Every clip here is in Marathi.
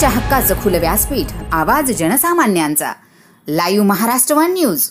जनतेच्या हक्काचं खुलं व्यासपीठ, आवाज जनसामान्यांचा. Live Maharashtra one news.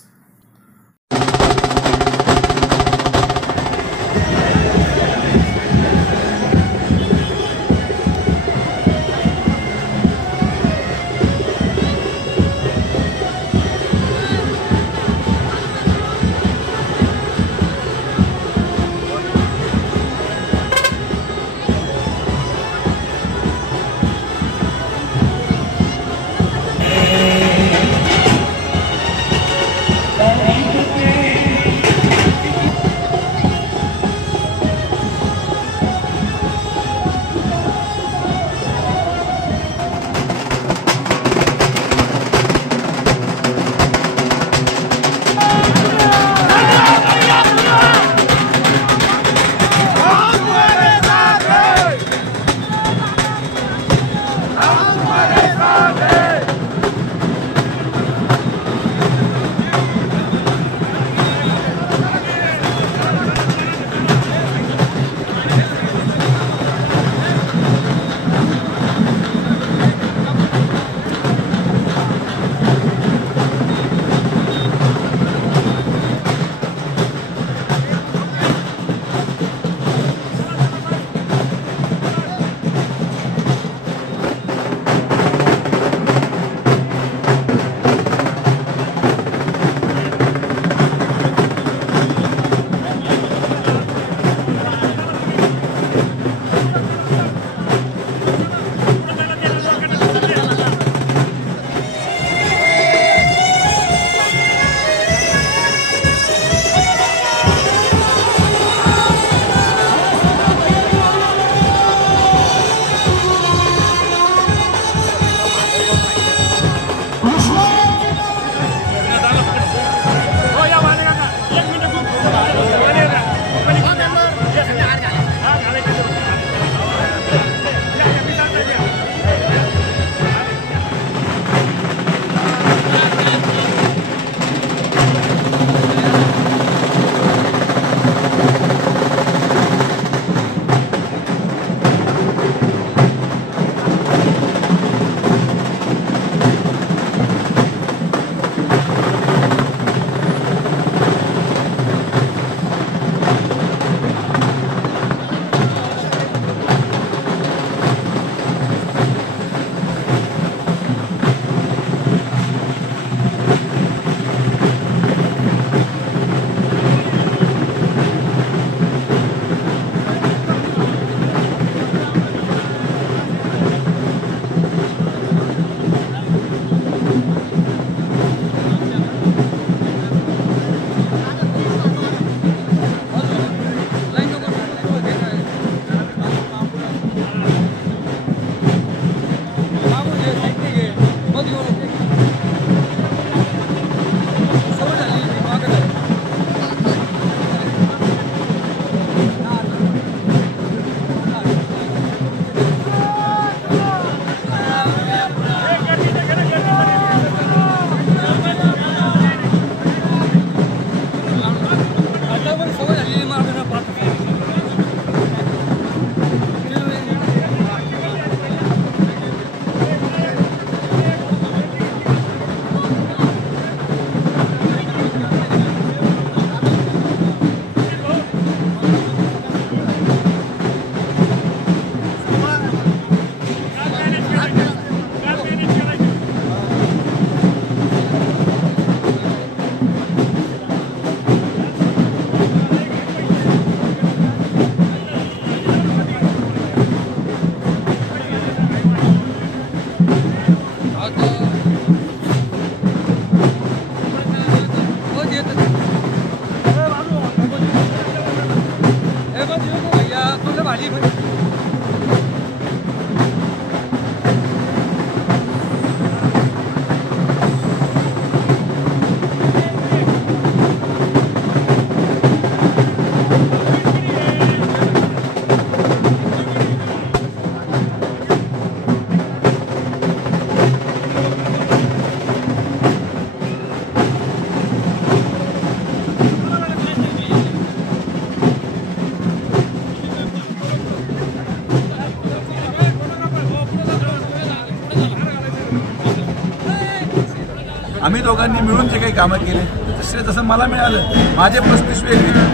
आम्ही दोघांनी मिळून जे काही कामं केले तसे जसं मला मिळालं, माझे 35 वेगळे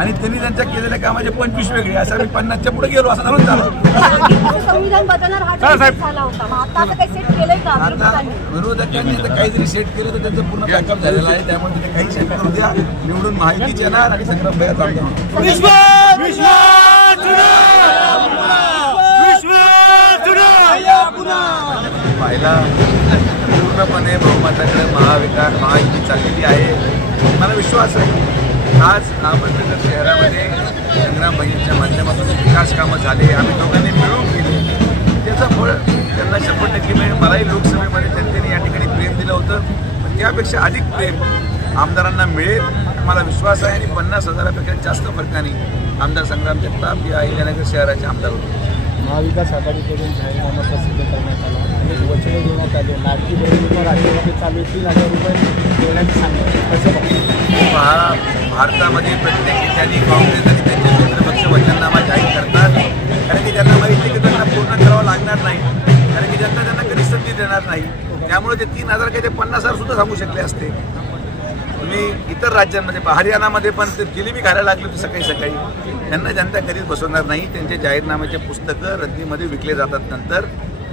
आणि त्यांनी त्यांच्या केलेल्या कामाचे 25 वेगळे, असं आम्ही 50च्या पुढे गेलो असं धरून चालू. संविधान बदलणार हा झाला होता, आता काही सेट केलंय का? आता विरोधकांनी आता काहीतरी सेट केलं तर त्यांचं पूर्ण बॅकअप झालेलं आहे, त्यामुळे तिथे काही सेट करू द्या. निवडून महायुतीचे येणार आणि संग्राम भैया पाहिला पूर्णपणे बहुमताकडे महायुती चाललेली आहे. मला विश्वास आहे आज अहमदनगर शहरामध्ये संग्राम भैयांच्या माध्यमातून विकास कामं झाले, आम्ही दोघांनी मिळून केले, त्याचं फळ त्यांना 100% मिळेल. मलाही लोकसभेमध्ये जनतेने या ठिकाणी प्रेम दिलं होतं, पण त्यापेक्षा अधिक प्रेम आमदारांना मिळेल मला विश्वास आहे. आणि 50,000पेक्षा जास्त फरकाने आमदार संग्राम जगताप या अहिल्यानगर शहराचे आमदार होते. महाविकास आघाडीकडून जाहीरनामा प्रसिद्ध करण्यात आला, अनेक वचने देण्यात आले, लाडकी बहिणीवर राज्यामध्ये चालू 3,000 रुपये देण्याची सांगितलं. भारतामध्ये प्रत्येक ठिकाणी काँग्रेस आणि त्यांचे मित्रपक्ष वचननामा जाहीर करतात, कारण की त्यांना माहिती आहे की त्यांना पूर्ण करावं लागणार नाही, कारण की जनता त्यांना कधी संधी देणार नाही. त्यामुळे ते 3,000 काही ते 50,000 सुद्धा सांगू शकले असते. तुम्ही इतर राज्यांमध्ये हरियाणामध्ये पण ते जिलेबी खायला लागली होती सकाळी सकाळी. त्यांना जनता कधीच बसवणार नाही. त्यांचे जाहीरनाम्याचे पुस्तकं रद्दीमध्ये विकले जातात नंतर.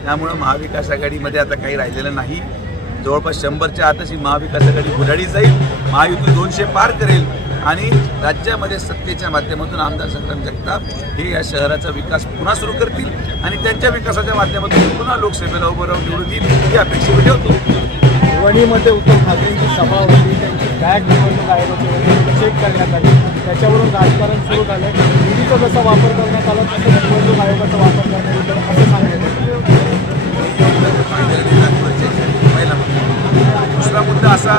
त्यामुळं महाविकास आघाडीमध्ये आता काही राहिलेलं नाही. जवळपास 100च्या आतच ही महाविकास आघाडी गुढाळी जाईल, महायुती 200 पार करेल आणि राज्यामध्ये सत्तेच्या माध्यमातून आमदार संग्राम जगताप हे या शहराचा विकास पुन्हा सुरू करतील आणि त्यांच्या विकासाच्या माध्यमातून पुन्हा लोकसभेला उभं राहून निवडून येईल ही अपेक्षा मी ठेवतो. वणीमध्ये उद्धव ठाकरेंची सभा होती, त्यांची बॅग निवडणूक आयोगाची चेक करण्यात आली, त्याच्यावरून राजकारण सुरू झालं. निधीचा जसा वापर करण्यात आला तसं निवडणूक आयोगाचा वापर करण्यात येतो असं सांगितलं. पहिला दुसरा मुद्दा असा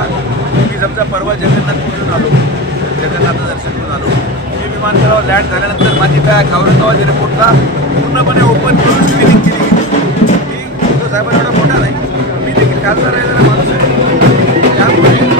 की समजा परवा जगन्नाथपुरीहून आलो, जगन्नाथ दर्शन करून आलो, मी विमानतळावर लँड झाल्यानंतर माझी बॅग औरंगाबाद एअरपोर्टला पूर्णपणे ओपन करून स्क्रीनिंग केली गेली. मी साहेबांना एवढा मोठा नाही, मी देखील खासदार आहे, जरा माणूस आहे, त्यामुळे